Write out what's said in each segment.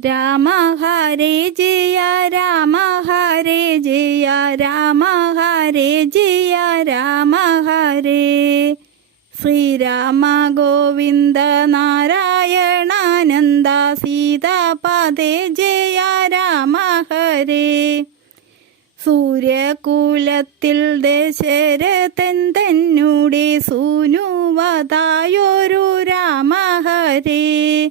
രാമ ഹരേ ജയ രാമ ഹരേ ജയ രാമ ഹരേ ജയ രാമ ഹരേ. ശ്രീരാമ ഗോവിന്ദ നാരായണാനന്ദ സീതാപദേ ജയ രാമ ഹരേ. സൂര്യകുലത്തിൽ ദശരഥൻ തന്നുടെ സൂനുവതായൊരു രാമ ഹരേ.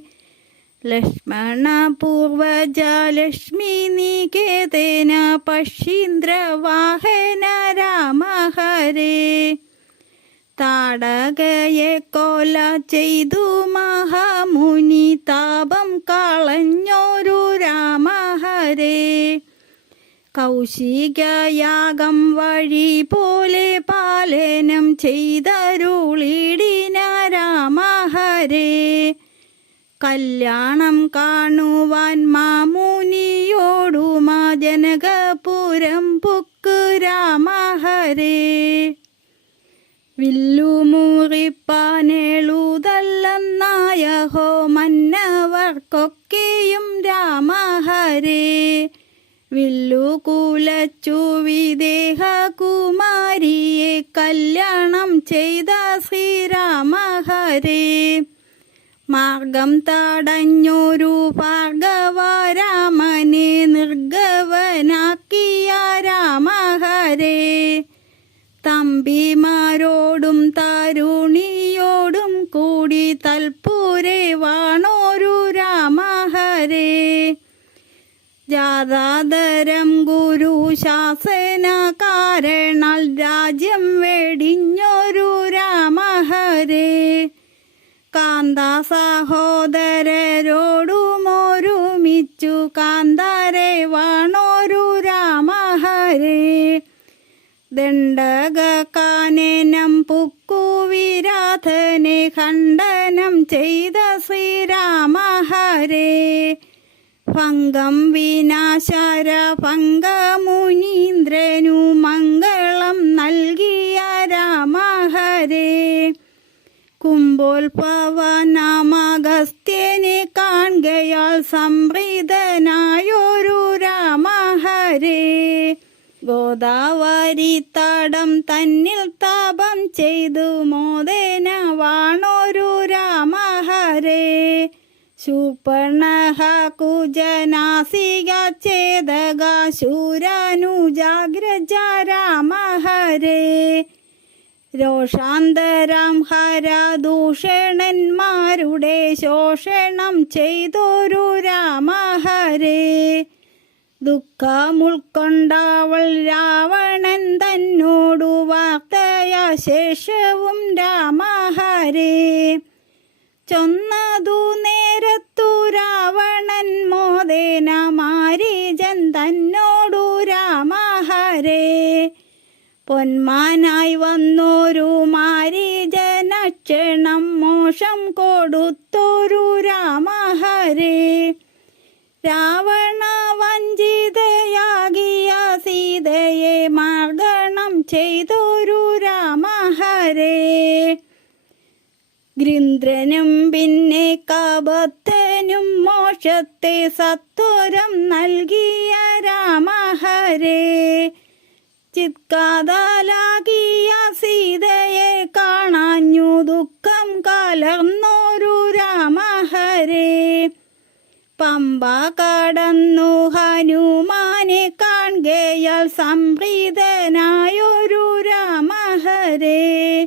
ലക്ഷ്മണ പൂർവജ ലക്ഷ്മി നികേതന പക്ഷീന്ദ്രവാഹന രാമ ഹരേ. താടകയെ കൊല ചെയ്തു മഹാമുനി താപം കളഞ്ഞൊരു രാമ ഹരേ. കൗശികയാഗം വഴി പോലെ പാലനം ചെയ്തരുളിടിന രാമ ഹരേ. കല്യാണം കാണുവാൻ മാമുനിയോടുമാ ജനകപുരം പുക്ക് രാമ ഹരേ. വില്ലുമുറിപ്പാനെഴുതല്ലെന്നായഹോ മന്നവർക്കൊക്കെയും രാമ ഹരേ. വില്ലുകുലച്ചു വിദേഹകുമാരിയെ കല്യാണം ചെയ്ത ശ്രീരാമ ഹരേ. മാർഗം തടഞ്ഞൊരു ഭാർഗവരാമനെ നിർഗവനാക്കിയ രാമ ഹരേ. തമ്പിമാരോടും തരുണിയോടും കൂടി തൽപൂരെ വാണോരു രാമ ഹരേ. ജാതാതരം ഗുരു ശാസന കാരണാൽ രാജ്യം വെടിഞ്ഞൊരു രാമ ഹരേ. കാന്ത സഹോദരരോടുമൊരുമിച്ചു കാന്താരെ വാണോരു രാമ ഹരേ. ദണ്ഡകാനനം പുക്കു വിരാധനെ ഖണ്ഡനം ചെയ്ത ശ്രീരാമ ഹരേ. ഭംഗം വിനാശര ഭംഗമുനീന്ദ്രനു മംഗളം നൽകിയ രാമ ഹരേ. കുംഭോത്ഭവനാമഗസ്ത്യനെ കാൺകയാൽ സംപ്രീതനായൊരു രാമ ഹരേ. ഗോദാവരി തടം തന്നിൽ താപം ചെയ്തു മോദേന വാണോരു രാമ ഹരേ. ശൂർപ്പണഖ കുജനാസിക ഛേദക ശൂരാനുജാഗ്രജ രാമ ഹരേ. രോഷാന്തരം ഹരദൂഷണന്മാരുടെ ശോഷണം ചെയ്തൊരു രാമ ഹരേ. ദുഃഖമുൾക്കൊണ്ടവൾ രാവണൻ തന്നോടു വാർത്തയ ശേഷവും രാമ ഹരേ. ചൊന്നതു നേരത്തു രാവണൻ മോദേന മാരീജൻ തന്നോടു രാമ ഹരേ. പൊന്മാനായി വന്നോരു മാരീജനക്ഷണം മോഷം കൊടുത്തൊരു രാമ ഹരേ. രാവണ വഞ്ചിതയാകിയ സീതയെ മാർഗണം ചെയ്തൊരു രാമ ഹരേ. ഗൃന്ദ്രനും പിന്നെ കബദ്ധനും മോക്ഷത്തെ സത്വരം നൽകിയ രാമ ഹരേ. ചിത്കാതലാകിയ സീതയെ കാണാഞ്ഞു ദുഃഖം കലർന്നൊരു രാമ ഹരേ. പമ്പ കടന്നു ഹനുമാനെ കാൺകയാൽ സംപ്രീതനായൊരു രാമ ഹരേ.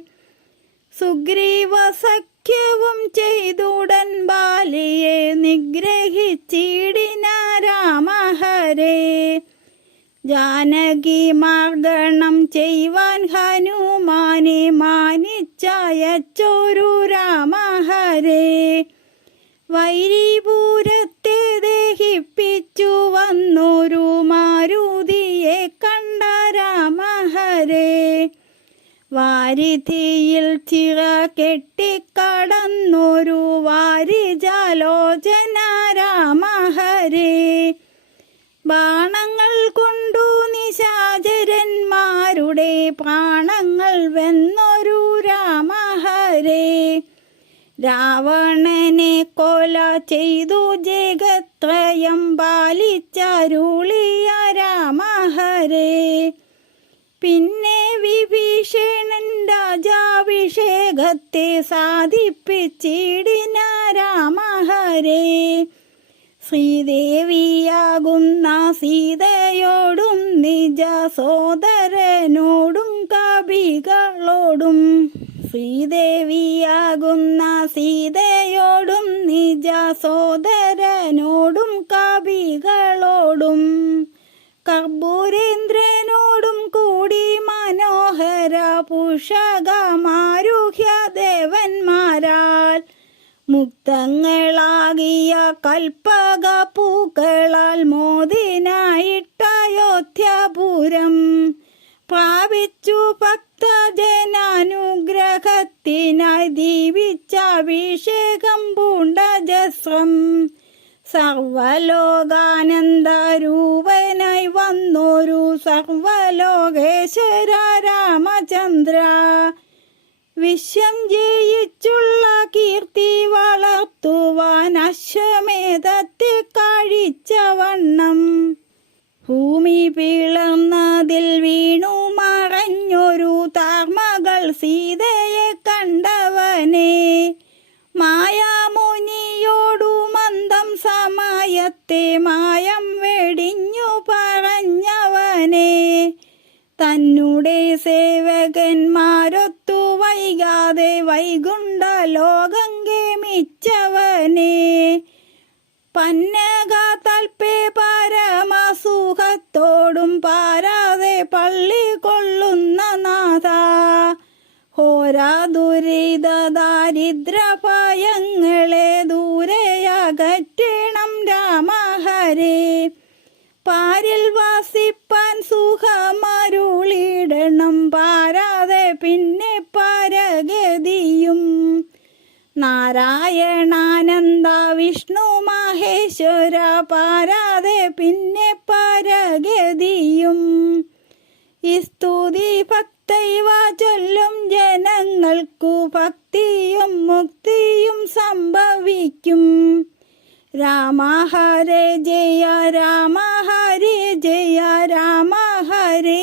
സുഗ്രീവ സഖ്യവും ചെയ്തുടൻ ബാലിയെ നിഗ്രഹിച്ചിടിന രാമ ഹരേ. ജാനകി മാർഗണം ചെയ്യുവാൻ ഹനുമാനെ മാനിച്ചയച്ചൊരു രാമ ഹരേ. വൈരിപുരത്തെ ദഹിപ്പിച്ചു വന്നൊരു മാരുതിയെ കണ്ട രാമ ഹരേ. വാരിധിയിൽ ചിറ കെട്ടിക്കടന്നൊരു വാരിജാലോചന രാമ ഹരേ. ബാണങ്ങൾ കൊണ്ടു നിശാചരന്മാരുടെ പ്രാണങ്ങൾ വെന്നൊരു രാമ ഹരേ. രാവണനെ കൊല ചെയ്തു ജഗത്രയ സാധിപ്പിച്ചിടിന രാമ ഹരേ. ശ്രീദേവിയാകുന്ന സീതയോടും നിജ സോദരനോടും കവികളോടും ശ്രീദേവിയാകുന്ന സീതയോടും നിജ സോദരനോടും കവികളോടും കർപ്പൂരേന്ദ്രനോടും കൂടി മനോഹര പുഷകമാരുഹ്യ ദേവന്മാരാൽ മുക്തങ്ങളാകിയ കൽപ്പക പൂക്കളാൽ മോദിനായിട്ടയോധ്യാപുരം പ്രാപിച്ചു ഭക്തജനാനുഗ്രഹത്തിനായി ദീപിച്ചഭിഷേകം പൂണ്ടജസ്രം സർവലോകാനന്ദരൂപനായി വന്നൊരു സർവലോകേശ്വര രാമചന്ദ്ര വിശ്വം ജയിച്ചുള്ള കീർത്തി വളർത്തുവാൻ അശ്വമേധത്തെ കഴിച്ച വണ്ണം ഭൂമി പിളർന്നതിൽ വീണു മറഞ്ഞൊരു താർമകൾ സീതയെ കണ്ടവനെ മായാമുനിയോടു മന്ദം സമയത്തെ മായം വെടിഞ്ഞു പറഞ്ഞവനെ തന്നുടെ സേവകന്മാരൊത്തു വൈകാതെ വൈകുണ്ഠ ലോകം ഗമിച്ചവനെ പന്നക തൽപ്പേ പരമസുഖത്തോടും പാരാതെ പള്ളി കൊള്ളുന്ന നാഥ ഹോരാ ദുരിത ദാരിദ്ര ഭയങ്ങളെ ദൂരെയകറ്റണം രാമ ഹരേ. പാരിൽ വസിപ്പാൻ സുഖമരുളിടണം പാരാതെ പിന്നെ പരഗതിയും നാരായണാനന്ദ വിഷ്ണു മഹേശ്വര പാരാതെ പിന്നെ പരഗതിയും ഈ സ്തുതി ഭക്തൈവ ചൊല്ലും ജനങ്ങൾക്കു ഭക്തിയും മുക്തിയും സംഭവിക്കും. രാമ ഹരേ ജയ രാമ ഹരേ ജയ രാമ ഹരേ